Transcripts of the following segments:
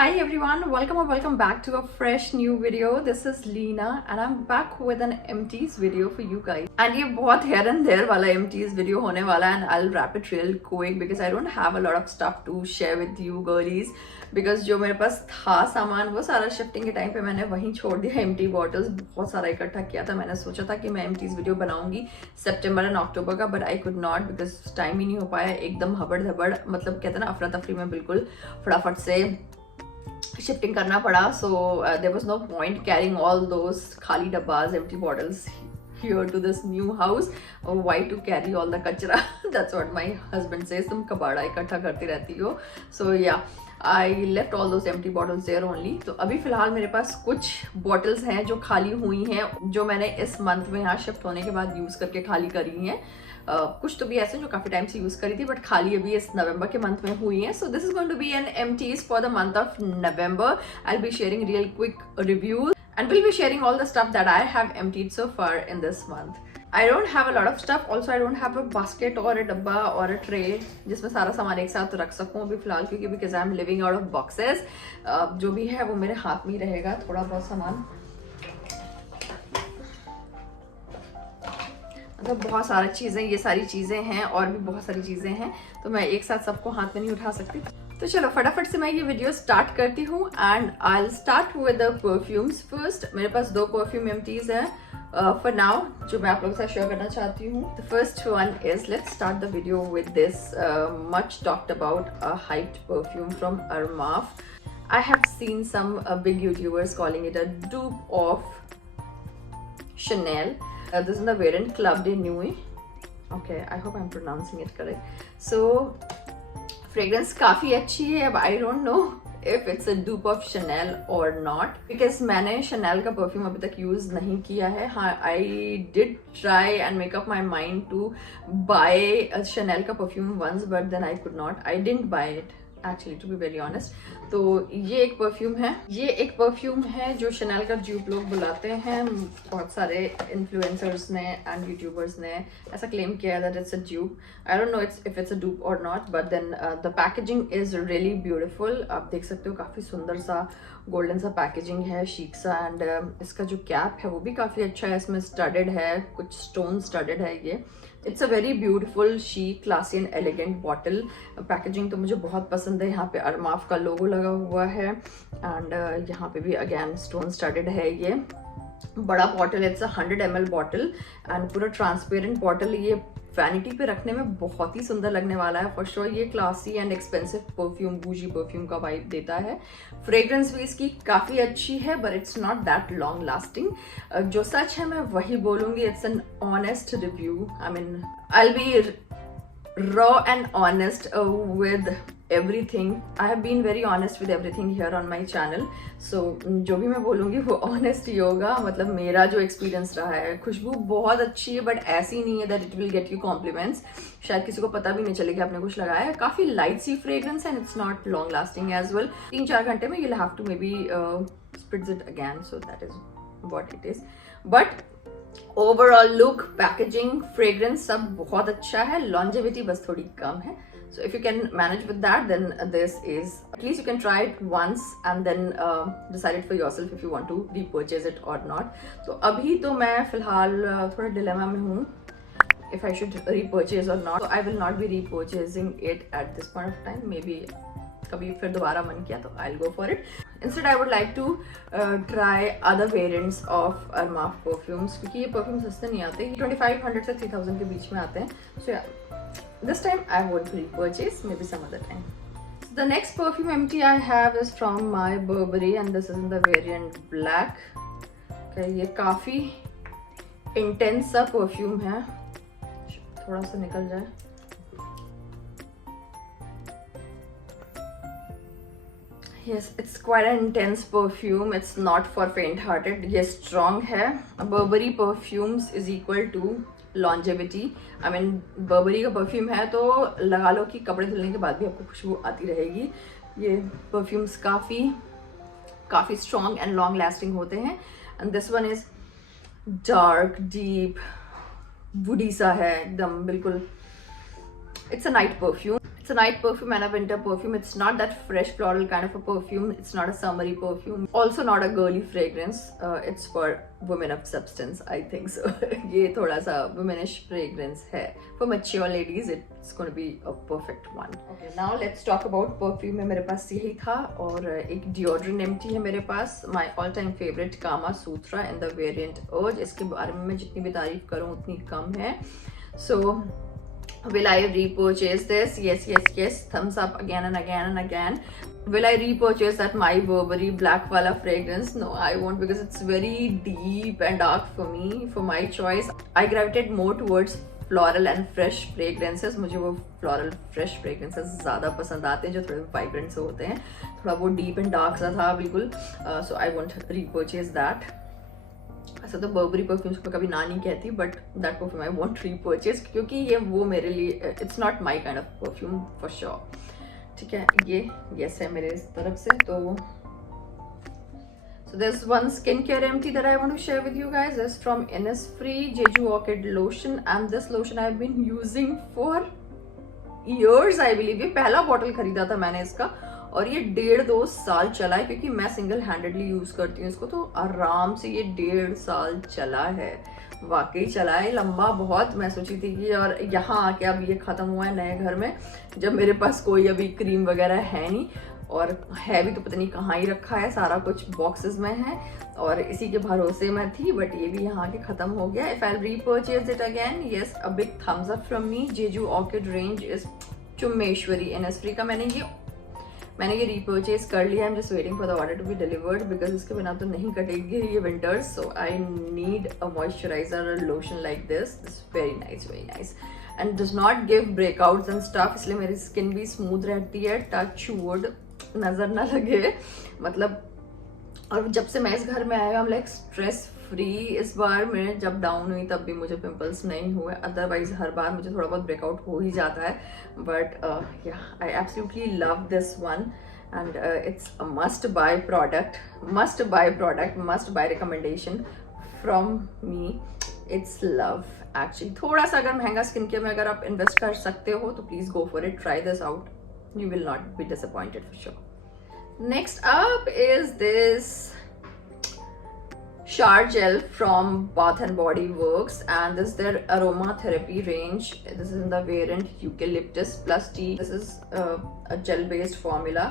Hi everyone, welcome or welcome back to a fresh new video. This is Leena and I'm back with an empties video for you guys. And ये बहुत here and there वाला empties video होने वाला है and I'll wrap it real quick because I don't have a lot of stuff to share with you girlies. Because जो मेरे पास था सामान वो सारा शिफ्टिंग के टाइम पे मैंने वहीं छोड़ दिया. एम्प्टी बॉटल्स बहुत सारा इकट्ठा किया था. मैंने सोचा था कि मैं एम्प्टीज वीडियो बनाऊंगी सितंबर एंड अक्टूबर का, but I could not because time ही नहीं हो पाया. एकदम हबड़ धबड़, मतलब कहते हैं ना अफरा तफरी में बिल्कुल फटाफट से शिफ्टिंग करना पड़ा. So there was no point carrying all those खाली डब्बास, empty bottles here to this new house. Why to carry all the kachra? That's what my husband says. तुम कबाड़ा इकट्ठा करती रहती हो. So yeah, I left all those empty bottles there only. तो अभी फिलहाल मेरे पास कुछ bottles हैं जो खाली हुई हैं, जो मैंने इस मंथ में यहाँ शिफ्ट होने के बाद यूज करके खाली करी हैं. कुछ तो भी ऐसे जो काफी टाइम से यूज करी थी बट खाली अभी इस नवंबर के मंथ में हुई है. So this is going to be an empties for the month of November. I will be sharing real quick reviews and we'll be sharing all the stuff that I have emptied so far in this month. I don't have a lot of stuff. Also, I don't have a basket or a dabba or a tray जिसमें सारा सामान एक साथ रख सकूं अभी फिलहाल, क्योंकि because I'm living out of boxes. जो भी है वो मेरे हाथ में ही रहेगा. थोड़ा बहुत सामान, मतलब बहुत सारी चीजें, ये सारी चीजें हैं और भी बहुत सारी चीजें हैं, तो मैं एक साथ सबको हाथ में नहीं उठा सकती. तो चलो फटाफट से मैं ये वीडियो स्टार्ट करती हूँ and I will start with the perfumes first. मेरे पास 2 परफ्यूम एम्प्टीज है फॉर नाउ जो मैं आप लोगों के साथ शेयर करना चाहती हूँ. The first one is, let's start the video with this much talked about a hyped perfume from Armaf. I have seen some big YouTubers calling it a dupe of Chanel. This is the variant Club de Nuit. Okay, I hope I'm pronouncing it correct. So fragrance काफ़ी अच्छी है. अब I don't know if it's a dupe of Chanel और not, because मैंने Chanel का perfume अभी तक use नहीं किया है. हाँ, I did try and make up my mind to buy Chanel का perfume once, but then I could not. I didn't buy it actually, to be very honest. तो ये एक परफ्यूम है, ये एक परफ्यूम है जो शनेल का ड्यूप लोग बुलाते हैं. बहुत सारे इन्फ्लुएंसर्स ने एंड यूट्यूबर्स ने ऐसा क्लेम किया है that it's a dupe. I don't know if it's a dupe और not, but then the packaging is really beautiful. आप देख सकते हो काफ़ी सुंदर सा गोल्डन सा पैकेजिंग है, शीक सा. एंड इसका जो कैप है वो भी काफ़ी अच्छा है. इसमें स्टडेड है, कुछ स्टोन स्टडेड है. ये it's a very beautiful chic classy and elegant bottle. Packaging तो मुझे बहुत पसंद है. यहाँ पे अरमाफ का लोगो लगा हुआ है एंड यहाँ पे भी अगेन स्टोन स्टडेड है. ये बड़ा bottle, it's a 100 ml bottle and पूरा ट्रांसपेरेंट बॉटल. ये वैनिटी पे रखने में बहुत ही सुंदर लगने वाला है फॉर श्योर. ये क्लासी एंड एक्सपेंसिव परफ्यूम, बूजी परफ्यूम का वाइब देता है. फ्रेग्रेंस भी इसकी काफ़ी अच्छी है but it's not that long lasting. जो सच है मैं वही बोलूँगी. It's an honest review. I mean I will B raw and honest with everything. I have been very honest with everything here on my channel. So जो भी मैं बोलूँगी वो honest ही होगा. मतलब मेरा जो एक्सपीरियंस रहा है. खुशबू बहुत अच्छी है बट ऐसी नहीं है that it will get you compliments. शायद किसी को पता भी नहीं चलेगा आपने कुछ लगाया है. काफ़ी लाइट सी fragrance and it's not long lasting as well. 3-4 घंटे में you'll have to maybe spritz it again. So that is what it is. But overall look, packaging, fragrance सब बहुत अच्छा है. लॉन्जेविटी बस थोड़ी कम है. So if you can manage with that then this is at least you can try it once and then decide it for yourself if you want to repurchase it और not. तो अभी तो मैं फिलहाल थोड़ा डिलेमा में हूँ if I should repurchase or not. So I will not be repurchasing it at this point of time. Maybe कभी फिर दोबारा मन किया तो I'll go for it. Instead I would like to try other variants of Armaf perfumes क्योंकि ये perfume सस्ते नहीं आते. 2500 से 3000 के बीच में आते हैं. So yeah, this time I would repurchase, maybe some other time. So the next perfume empty I have is from my Burberry and this is in the variant black. Okay, ये काफ़ी intense सा perfume है. थोड़ा सा निकल जाए. Yes, it's quite an intense perfume. It's not for faint-hearted. ये strong है. Burberry perfumes is equal to longevity. I mean, Burberry का perfume है तो लगा लो कि कपड़े धुलने के बाद भी आपको खुशबू आती रहेगी. ये perfumes काफ़ी strong and long-lasting होते हैं. And this one is dark, deep, woody सा है एकदम बिल्कुल. It's a night perfume. It's It's a night perfume and a winter perfume. It's not that fresh floral kind of a perfume. It's not a summery perfume. Also not a girly fragrance. It's for women of substance, I think so. ये थोड़ा सा womanish fragrance है. For mature ladies, it's going to be a perfect one. Okay, now let's talk about perfume. में मेरे पास यही था और एक deodorant empty है मेरे पास. My all-time favorite Kama Sutra in the variant Urge. इसके बारे में मैं जितनी भी तारीफ करूँ उतनी कम है. So will I repurchase this? Yes, yes, yes. Thumbs up again and again and again. Will I repurchase that My Burberry black wala fragrance? No, I won't, because it's very deep and dark for me, for my choice. I gravitate more towards floral and fresh fragrances. मुझे वो floral fresh fragrances ज़्यादा पसंद आते हैं जो थोड़े vibrant से होते हैं. थोड़ा वो deep and dark सा था बिल्कुल. So I won't repurchase that. ऐसा तो बर्बरी परफ्यूम्स को कभी ना नहीं कहती, but that perfume I want repurchase, क्योंकि ये वो मेरे लिए it's not my kind of perfume for sure. ठीक है, ये यस है मेरे तरफ से. तो so there's one skincare empty that I want to share with you guys. This is from Innisfree Jeju Orchid lotion, and this lotion I've been using for years, I believe. ये पहला bottle खरीदा था मैंने इसका और ये 1.5-2 साल चला है, क्योंकि मैं सिंगल हैंडेडली यूज करती हूँ इसको, तो आराम से ये 1.5 साल चला है. वाकई चला है लंबा बहुत. मैं सोची थी कि और यहाँ आके अब ये खत्म हुआ है नए घर में, जब मेरे पास कोई अभी क्रीम वगैरह है नहीं, और है भी तो पता नहीं कहाँ ही रखा है, सारा कुछ बॉक्सेस में है और इसी के भरोसे में थी, बट ये भी यहाँ के खत्म हो गया. If I repurchase it again, yes, a big thumbs up from me. Jeju orchid range is चुम्मेश्वरी. इनस्फ्री का मैंने ये रीपर्चेज कर लिया. I am just waiting for the order to be delivered, because इसके बिना तो नहीं कटेगी ये winters. So I need a moisturiser lotion like this. This very nice and does not give breakouts and stuff, इसलिए मेरी स्किन भी smooth रहती है. टच वुड, नजर ना लगे मतलब. और जब से मैं इस घर में आया, हम लाइक स्ट्रेस फ्री. इस बार मैं जब डाउन हुई तब भी मुझे पिंपल्स नहीं हुए, अदरवाइज हर बार मुझे थोड़ा बहुत ब्रेकआउट हो ही जाता है. बट या I absolutely love this one and it's a must by product, must buy recommendation from me. It's love actually. थोड़ा सा अगर महंगा स्किन केयर में अगर आप इन्वेस्ट कर सकते हो तो please go for it. Try this out, you will not be disappointed for sure. Next up is this shower gel from Bath and Body Works, and this is their aromatherapy range. This is in the variant eucalyptus plus tea. This is a gel based formula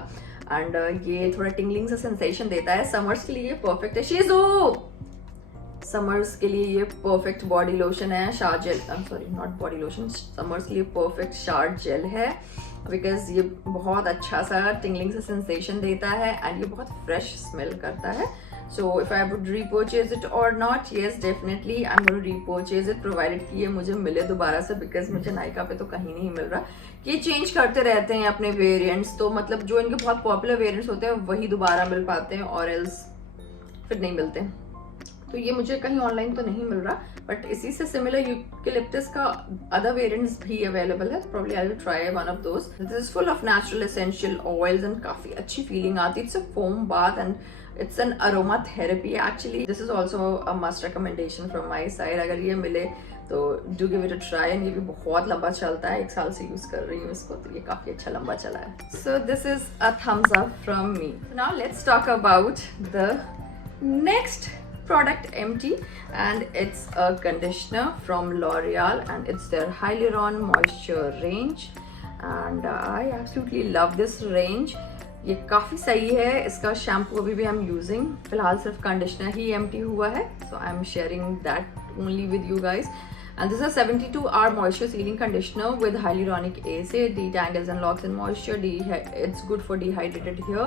and ये थोड़ा tingling सा sensation देता है. Summers के लिए perfect है. Shizu! Summers के लिए ये परफेक्ट बॉडी लोशन है. Shower gel, sorry not body lotion, summers के लिए परफेक्ट शावर जेल है, बिकॉज ये बहुत अच्छा सा टिंगलिंग सा सेंसेशन देता है एंड ये बहुत फ्रेश स्मेल करता है. So if I would repurchase it और not, yes definitely I am going to repurchase it, provided कि ये मुझे मिले दोबारा से, बिकॉज मुझे नायका पे तो कहीं नहीं मिल रहा. ये चेंज करते रहते हैं अपने वेरिएंट्स, तो मतलब जो इनके बहुत पॉपुलर वेरिएंट्स होते हैं वही दोबारा मिल पाते हैं और एल्स फिर नहीं मिलते. तो ये मुझे कहीं ऑनलाइन तो नहीं मिल रहा, बट इसी से सिमिलर यूकेलिप्टस का अदर वेरिएंट्स भी अवेलेबल है. Probably I will try one of those. This is full of natural essential oils and काफी अच्छी फीलिंग आती है. It's a foam bath and it's an aroma therapy actually. This is also a must recommendation from my side. अगर ये मिले तो do give it a try. And ये भी बहुत लंबा चलता है, 1 साल से यूज कर रही हूँ इसको, तो ये काफी अच्छा लंबा चला है. So this is a thumbs up from me. Now let's talk about the next product empty, and it's a conditioner from L'Oreal and it's their Hyaluron Moisture range, and I absolutely love this range. ये काफी सही है. इसका shampoo अभी भी I am using, फिलहाल सिर्फ conditioner ही empty हुआ है, so I am sharing that only with you guys. And this is a 72-hour moisture sealing conditioner with hyaluronic acid, detangles and locks in moisture. It's good for dehydrated hair.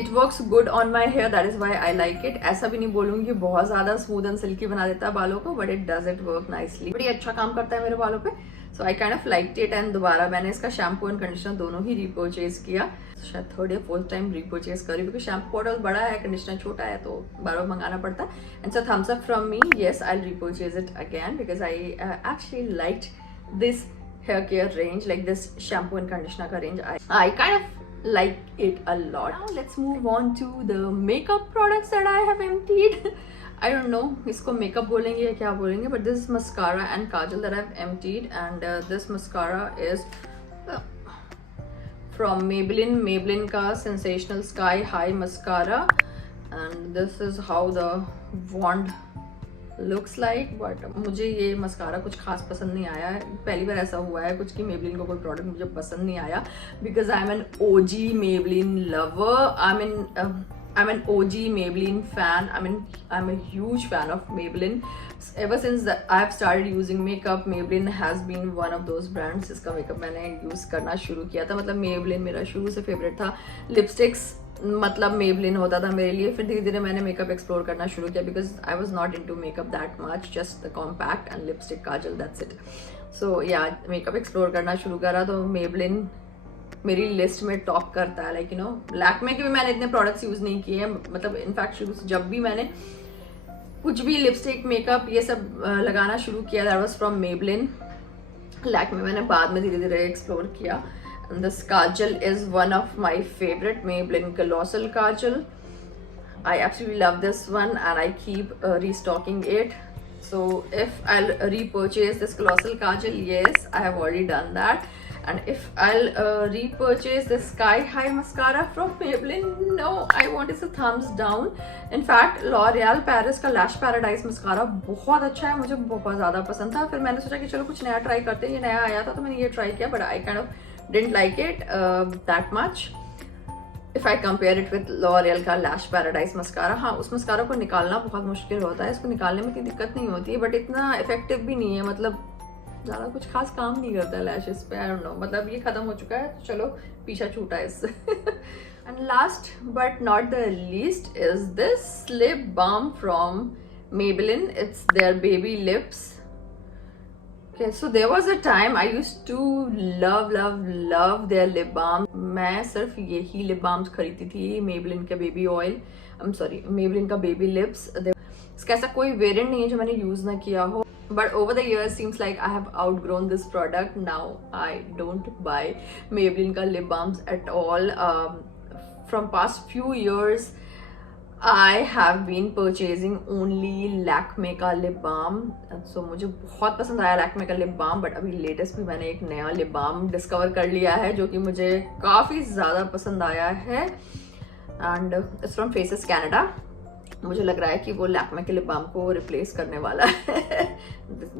It works good on my hair, that is why I like it. ऐसा भी नहीं बोलूँगी बहुत ज़्यादा smooth and silky बना देता है बालों को, but it does it work nicely. बड़ी अच्छा काम करता है मेरे बालों पे. So I kind of liked it, and दोबारा मैंने इसका शैम्पू एंड कंडीशनर दोनों ही रीपर्चेज किया. शायद 3rd या 4th टाइम रीपर्चेज करी, क्योंकि शैम्पू बॉटल बड़ा है, कंडीशनर छोटा है, तो बार बार मंगाना पड़ता है. And so thumbs up from me. Yes, I repurchase it again because I actually liked this hair care range, like this shampoo and conditioner का range. I kind of like it a lot. Now let's move on to the makeup products that I have emptied. I don't know इसको makeup बोलेंगे या क्या बोलेंगे, but this is mascara and kajal that I've emptied, and this mascara is from Maybelline का sensational sky high mascara, and this is how the wand looks like. But मुझे ये mascara कुछ खास पसंद नहीं आया है। पहली बार ऐसा हुआ है कुछ कि मेबलिन का कोई प्रोडक्ट मुझे पसंद नहीं आया, because I am an OG Maybelline lover, I'm an OG Maybelline fan. I'm a huge fan of Maybelline. Ever since I have started using makeup, Maybelline has been one of those brands जिसका makeup मैंने use करना शुरू किया था। मतलब Maybelline मेरा शुरू से फेवरेट था। लिपस्टिक्स मतलब Maybelline होता था मेरे लिए। फिर धीरे धीरे मैंने मेकअप एक्सप्लोर करना शुरू किया, because I was not into makeup that much, just the compact and lipstick kajal, that's it. So yeah makeup explore करना शुरू करा तो Maybelline मेरी लिस्ट में टॉप करता है। लाइक यू नो, लैक्मे के भी मैंने इतने प्रोडक्ट्स यूज नहीं किए हैं। मतलब इनफैक्ट शुरू से जब भी मैंने कुछ भी लिपस्टिक मेकअप ये सब लगाना शुरू किया, that was from Maybelline। Lakme मैंने बाद में धीरे धीरे एक्सप्लोर किया। This Kajal is one of my favourite Maybelline Colossal Kajal. I absolutely love this one and I keep restocking it. So if I'll repurchase this Colossal Kajal, yes, I have already done that. And if I'll repurchase the Sky High Mascara from Maybelline, no, I want is a thumbs down. In fact, L'Oreal Paris का Lash Paradise Mascara बहुत अच्छा है, मुझे बहुत ज़्यादा पसंद था। फिर मैंने सोचा कि चलो कुछ नया ट्राई करते हैं, ये नया आया था तो मैंने ये ट्राई किया, but I kind of didn't like it that much. If I compare it with L'Oreal का Lash Paradise Mascara, हाँ उस मस्कारा को निकालना बहुत मुश्किल होता है, इसको निकालने में इतनी दिक्कत नहीं होती है, बट इतना इफेक्टिव भी नहीं है। मतलब ज़्यादा कुछ खास काम नहीं करता है लैशेस पे। आई डोंट नो, मतलब ये खत्म हो चुका है तो चलो पीछा छूटा है इससे। And last but not the least is this lip balm from Maybelline. It's their baby lips. Okay, so there was a time I used to love their lip balm. मैं सिर्फ यही लिप बाम्स खरीदती थी, Maybelline का baby oil, Maybelline का baby lips. इसका ऐसा कोई वेरिएंट नहीं है जो मैंने यूज ना किया हो, but over the years seems like I have outgrown this product. Now I don't buy Maybelline ka lip balms at all. From past few years I have been purchasing only Lakme का lip balm. So मुझे बहुत पसंद आया Lakme का lip balm, but अभी latest भी मैंने एक नया lip balm डिस्कवर कर लिया है जो कि मुझे काफ़ी ज़्यादा पसंद आया है, and it's from Faces Canada. मुझे लग रहा है कि वो लैक्मे के लिप बाम को रिप्लेस करने वाला है।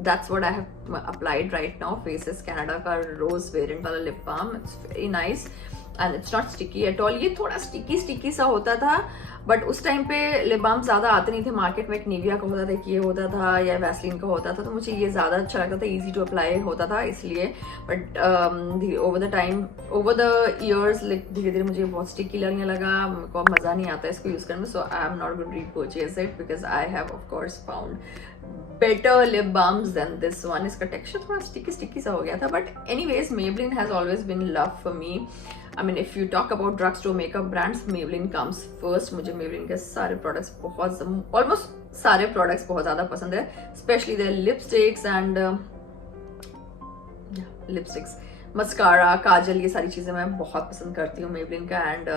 That's what I have applied right now. Faces Canada का रोज वेरिएंट वाला lip balm, it's very nice and it's not sticky at all. ये थोड़ा स्टिकी सा होता था, बट उस टाइम पे लिप बाम ज़्यादा आते नहीं थे मार्केट में। एक निविया का होता था, एक ये होता था, या वैसलीन का होता था, तो मुझे ये ज़्यादा अच्छा लगता था, ईजी टू अप्लाई होता था इसलिए। बट ओवर द ईयर्स धीरे धीरे मुझे बहुत स्टिकी लगने लगा, मेरे को मज़ा नहीं आता इसको यूज़ करने में। So I am not going to repurchase it because I have of course found better lip balms than this one. इसका टेक्सचर थोड़ा स्टिकी सा हो गया था, but anyways Maybelline has always been love for me. I mean, if you talk about drugstore makeup brands, Maybelline comes first. मुझे Maybelline के सारे products almost सारे products बहुत ज़्यादा पसंद है, especially their lipsticks and lipsticks, mascara, काजल, ये सारी चीज़ें मैं बहुत पसंद करती हूँ Maybelline का। and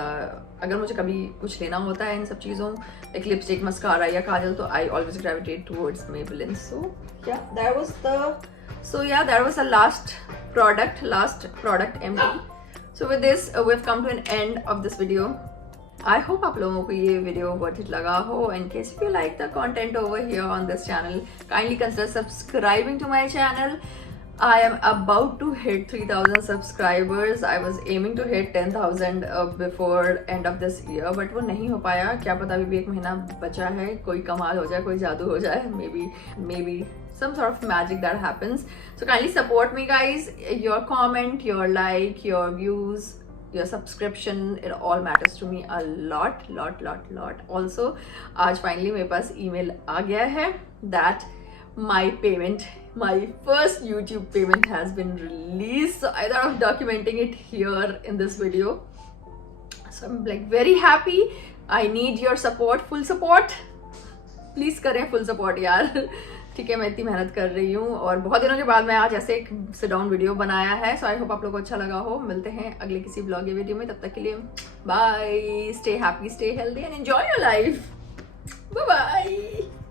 अगर मुझे कभी कुछ लेना होता है इन सब चीज़ों, एक लिपस्टिक, मस्कारा या काजल, तो I always gravitate towards Maybelline. So yeah, that was the last product empty. So with this, we've come to an end of this video. I hope आप लोगों को ये video worth it लगा हो. In case if you like the content over here on this channel, kindly consider subscribing to my channel. I am about to hit 3,000 subscribers. I was aiming to hit 10,000 before end of this year, but वो नहीं हो पाया। क्या पता अभी भी एक महीना बचा है, कोई कमाल हो जाए, कोई जादू हो जाए, maybe some sort of magic that happens. So kindly support me guys. Your comment, your like, your views, your subscription, it all matters to me a lot. Also आज finally मेरे पास email आ गया है that my first YouTube payment has been released. So I thought of documenting it here in this video. So I'm like very happy. I need your support, full support. Please करें full support यार। ठीक है, मैं इतनी मेहनत कर रही हूँ और बहुत दिनों के बाद मैं आज ऐसे एक सिट डाउन वीडियो बनाया है। सो आई होप आप लोगों को अच्छा लगा हो। मिलते हैं अगले किसी ब्लॉग या वीडियो में, तब तक के लिए bye, stay happy, stay healthy and enjoy your life. Bye bye.